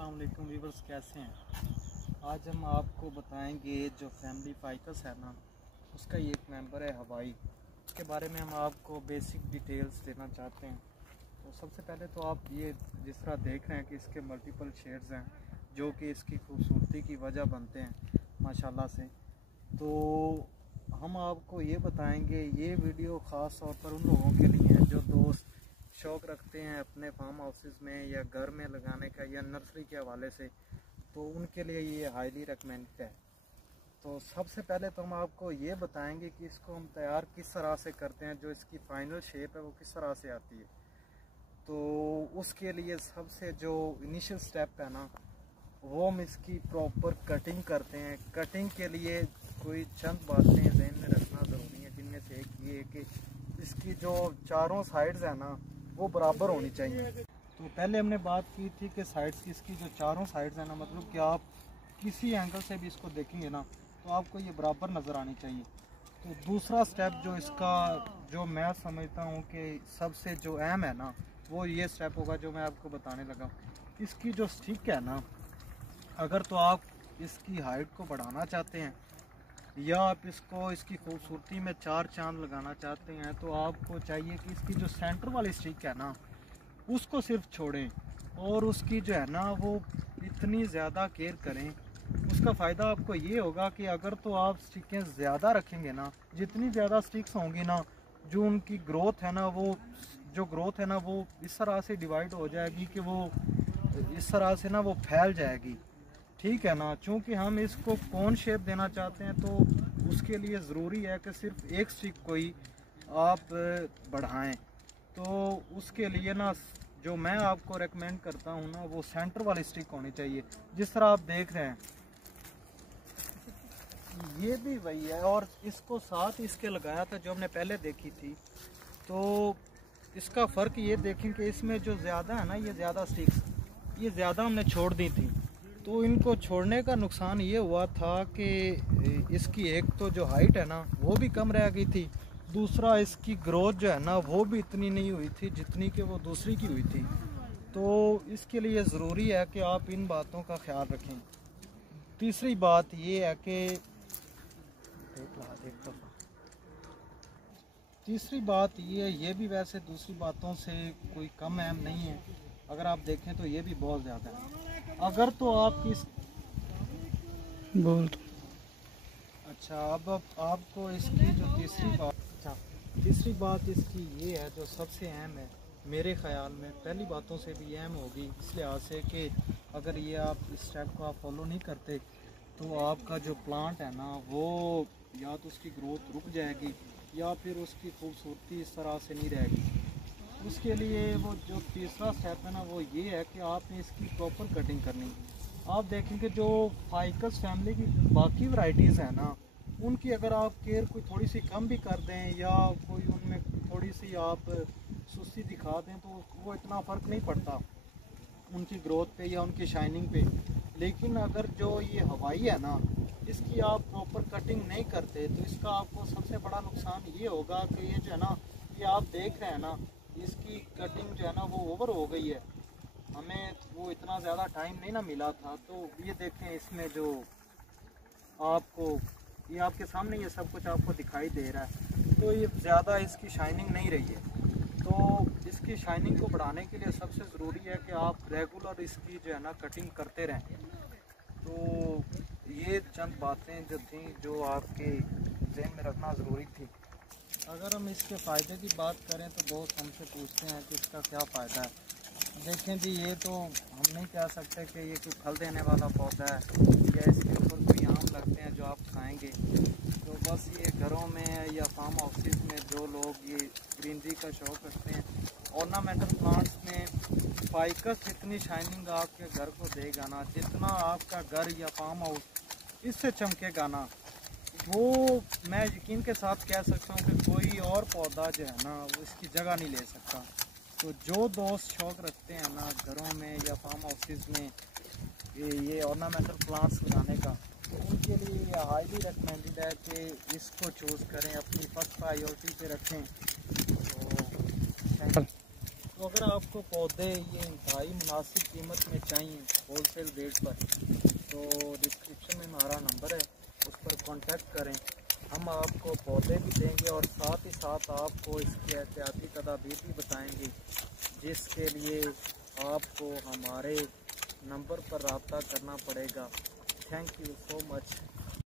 अस्सलाम वालेकुम व्यूअर्स, कैसे हैं। आज हम आपको बताएंगे जो फैमिली फाइकस है ना, उसका ये एक मेंबर है हवाई। उसके बारे में हम आपको बेसिक डिटेल्स देना चाहते हैं। तो सबसे पहले तो आप ये जिस तरह देख रहे हैं कि इसके मल्टीपल शेड्स हैं जो कि इसकी खूबसूरती की वजह बनते हैं माशाल्लाह से। तो हम आपको ये बताएंगे, ये वीडियो ख़ास तौर पर उन लोगों के लिए है जो दोस्त शौक़ रखते हैं अपने फार्म हाउसेस में या घर में लगाने का या नर्सरी के हवाले से, तो उनके लिए ये हाईली रिकमेंडेड है। तो सबसे पहले तो हम आपको ये बताएंगे कि इसको हम तैयार किस तरह से करते हैं, जो इसकी फ़ाइनल शेप है वो किस तरह से आती है। तो उसके लिए सबसे जो इनिशियल स्टेप है ना, वो हम इसकी प्रॉपर कटिंग करते हैं। कटिंग के लिए कोई चंद बातें ज़हन में रखना ज़रूरी है, जिनमें से एक ये है कि इसकी जो चारों साइड्स है ना वो बराबर होनी चाहिए। तो पहले हमने बात की थी कि साइड्स की, इसकी जो चारों साइड्स है ना, मतलब कि आप किसी एंगल से भी इसको देखेंगे ना तो आपको ये बराबर नज़र आनी चाहिए। तो दूसरा स्टेप जो इसका, जो मैं समझता हूँ कि सबसे जो अहम है ना, वो ये स्टेप होगा जो मैं आपको बताने लगा। इसकी जो स्टिक है ना, अगर तो आप इसकी हाइट को बढ़ाना चाहते हैं या आप इसको इसकी खूबसूरती में चार चांद लगाना चाहते हैं, तो आपको चाहिए कि इसकी जो सेंटर वाली स्टिक है ना उसको सिर्फ छोड़ें और उसकी जो है ना वो इतनी ज़्यादा केयर करें। उसका फ़ायदा आपको ये होगा कि अगर तो आप स्टिकें ज़्यादा रखेंगे ना, जितनी ज़्यादा स्टिक्स होंगी ना, जो उनकी ग्रोथ है ना, वो इस तरह से डिवाइड हो जाएगी कि वो इस तरह से ना वो फैल जाएगी, ठीक है ना। चूँकि हम इसको कौन शेप देना चाहते हैं तो उसके लिए ज़रूरी है कि सिर्फ एक स्टिक को ही आप बढ़ाएं। तो उसके लिए ना जो मैं आपको रेकमेंड करता हूँ ना, वो सेंटर वाली स्टिक होनी चाहिए, जिस तरह आप देख रहे हैं। ये भी वही है और इसको साथ इसके लगाया था जो हमने पहले देखी थी। तो इसका फ़र्क ये देखें कि इसमें जो ज़्यादा है ना, ये ज़्यादा स्टिक्स ये ज़्यादा हमने छोड़ दी थी। तो इनको छोड़ने का नुकसान ये हुआ था कि इसकी एक तो जो हाइट है ना वो भी कम रह गई थी, दूसरा इसकी ग्रोथ जो है ना वो भी इतनी नहीं हुई थी जितनी कि वो दूसरी की हुई थी। तो इसके लिए ज़रूरी है कि आप इन बातों का ख्याल रखें। तीसरी बात ये है कि ये भी वैसे दूसरी बातों से कोई कम अहम नहीं है, अगर आप देखें तो ये भी बहुत ज़्यादा है। अगर तो आप किस बोल अच्छा, अब आपको इसकी जो तीसरी बात इसकी ये है जो सबसे अहम है मेरे ख़्याल में, पहली बातों से भी अहम होगी इस लिहाज से कि अगर ये आप इस स्टेप को आप फॉलो नहीं करते तो आपका जो प्लांट है ना वो या तो उसकी ग्रोथ रुक जाएगी या फिर उसकी खूबसूरती इस तरह से नहीं रहेगी। उसके लिए वो जो तीसरा स्टेप है ना वो ये है कि आपने इसकी प्रॉपर कटिंग करनी। आप देखेंगे जो फाइकस फैमिली की बाकी वैरायटीज़ हैं ना, उनकी अगर आप केयर कोई थोड़ी सी कम भी कर दें या कोई उनमें थोड़ी सी आप सुस्ती दिखा दें तो वो इतना फ़र्क नहीं पड़ता उनकी ग्रोथ पे या उनकी शाइनिंग पे। लेकिन अगर जो ये हवाई है ना, इसकी आप प्रॉपर कटिंग नहीं करते तो इसका आपको सबसे बड़ा नुकसान ये होगा कि ये जो है ना, ये आप देख रहे हैं ना, इसकी कटिंग जो है ना वो ओवर हो गई है। हमें वो इतना ज़्यादा टाइम नहीं ना मिला था। तो ये देखें, इसमें जो आपको ये आपके सामने ये सब कुछ आपको दिखाई दे रहा है, तो ये ज़्यादा इसकी शाइनिंग नहीं रही है। तो इसकी शाइनिंग को बढ़ाने के लिए सबसे ज़रूरी है कि आप रेगुलर इसकी जो है ना कटिंग करते रहें। तो ये चंद बातें जो थी जो आपके ज़हन में रखना ज़रूरी थी। अगर हम इसके फ़ायदे की बात करें तो दोस्त हमसे पूछते हैं कि इसका क्या फ़ायदा है। देखें जी, ये तो हम नहीं कह सकते कि ये कोई फल देने वाला पौधा है या इसके ऊपर कोई आम लगते हैं जो आप खाएंगे। तो बस ये घरों में या फार्म हाउसेस में जो लोग ये ग्रीनरी का शौक़ रखते हैं, ऑर्नामेंटल प्लांट्स में फाइकस जितनी शाइनिंग आपके घर को देगा ना, जितना आपका घर या फार्म हाउस इससे चमकेगा ना, वो मैं यकीन के साथ कह सकता हूँ कि कोई और पौधा जो है ना वो इसकी जगह नहीं ले सकता। तो जो दोस्त शौक़ रखते हैं ना घरों में या फार्म हाउसेस में ये ऑर्नामेंटल प्लांट्स लगाने का, तो उनके लिए ये हाईली रिकमेंडेड है कि इसको चूज़ करें, अपनी फर्स्ट प्रायोरिटी पे रखें। तो तो अगर आपको पौधे ये इंतहाई मुनासिब कीमत में चाहिए होलसेल रेट पर, तो डिस्क्रिप्शन में हमारा नंबर है, उस पर कांटेक्ट करें। हम आपको पौधे भी देंगे और साथ ही साथ आपको इसकी एहतियाती तदाबीर भी बताएंगे, जिसके लिए आपको हमारे नंबर पर रब्ता करना पड़ेगा। Thank you so much.